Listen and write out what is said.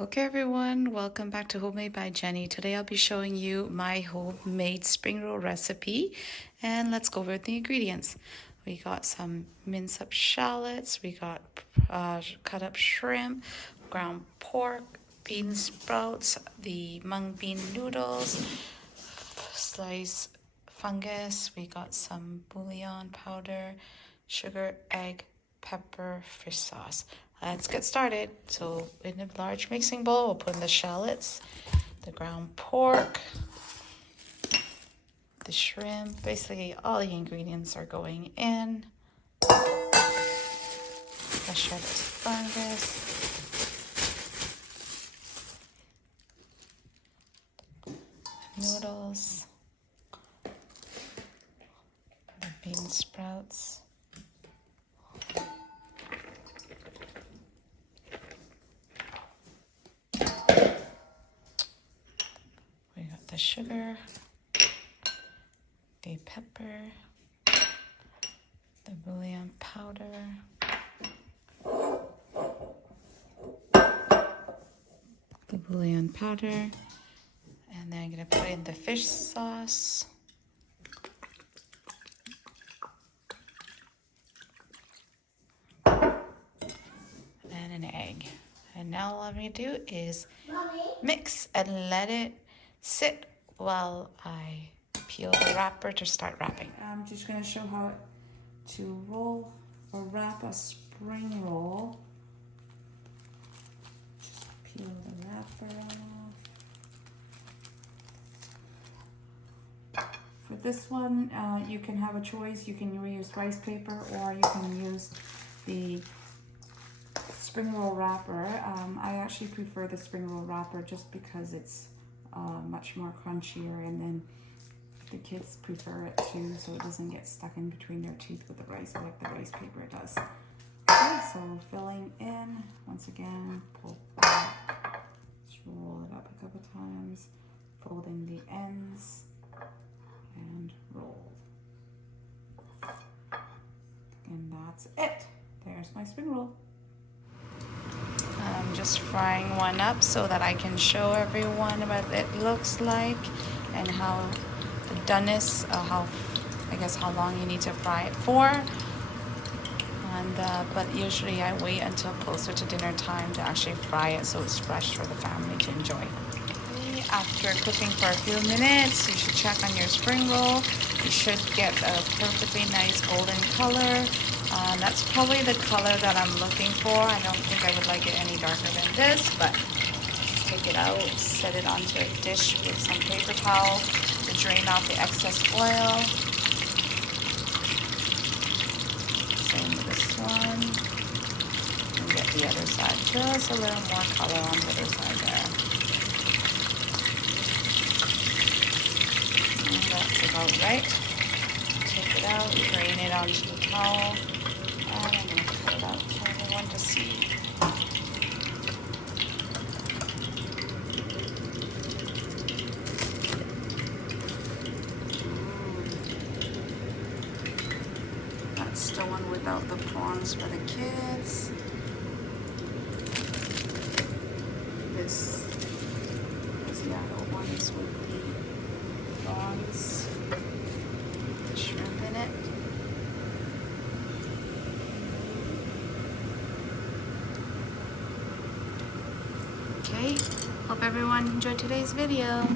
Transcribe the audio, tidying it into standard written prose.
Okay everyone, welcome back to Homemade by Jenny. Today I'll be showing you my homemade spring roll recipe, and let's go over the ingredients. We got some minced up shallots, we got cut up shrimp, ground pork, bean sprouts, the mung bean noodles, sliced fungus, we got some bouillon powder, sugar, egg, pepper, fish sauce. Let's get started. So in a large mixing bowl, we'll put in the shallots, the ground pork, the shrimp. Basically, all the ingredients are going in. The shredded fungus. Noodles. The bean sprouts. The sugar, the pepper, the bouillon powder, and then I'm going to put in the fish sauce, and an egg. And now all I'm going to do is mix and let it sit while I peel the wrapper to start wrapping. I'm just going to show how to roll or wrap a spring roll. Just peel the wrapper off. For this one, you can have a choice. You can reuse rice paper or you can use the spring roll wrapper. I actually prefer the spring roll wrapper just because it's much more crunchier, and then the kids prefer it too, so it doesn't get stuck in between their teeth with the rice like the rice paper does. Okay, so filling in, once again, pull back, just roll it up a couple times, folding the ends, and roll. And that's it. There's my spring roll. I'm just frying one up so that I can show everyone what it looks like and how the doneness, how long you need to fry it for. And but usually I wait until closer to dinner time to actually fry it so it's fresh for the family to enjoy. After cooking for a few minutes, you should check on your spring roll. You should get a perfectly nice golden color. That's probably the color that I'm looking for. I don't think I would like it any darker than this, but take it out, set it onto a dish with some paper towel to drain off the excess oil. Same with this one. And get the other side. Just a little more color on the other side there. And that's about right. Take it out, drain it onto the towel. And I'm going to cut it out for everyone to see. That's the one without the prawns for the kids. This is the other ones with the prawns, the shrimp in it. Okay, hope everyone enjoyed today's video.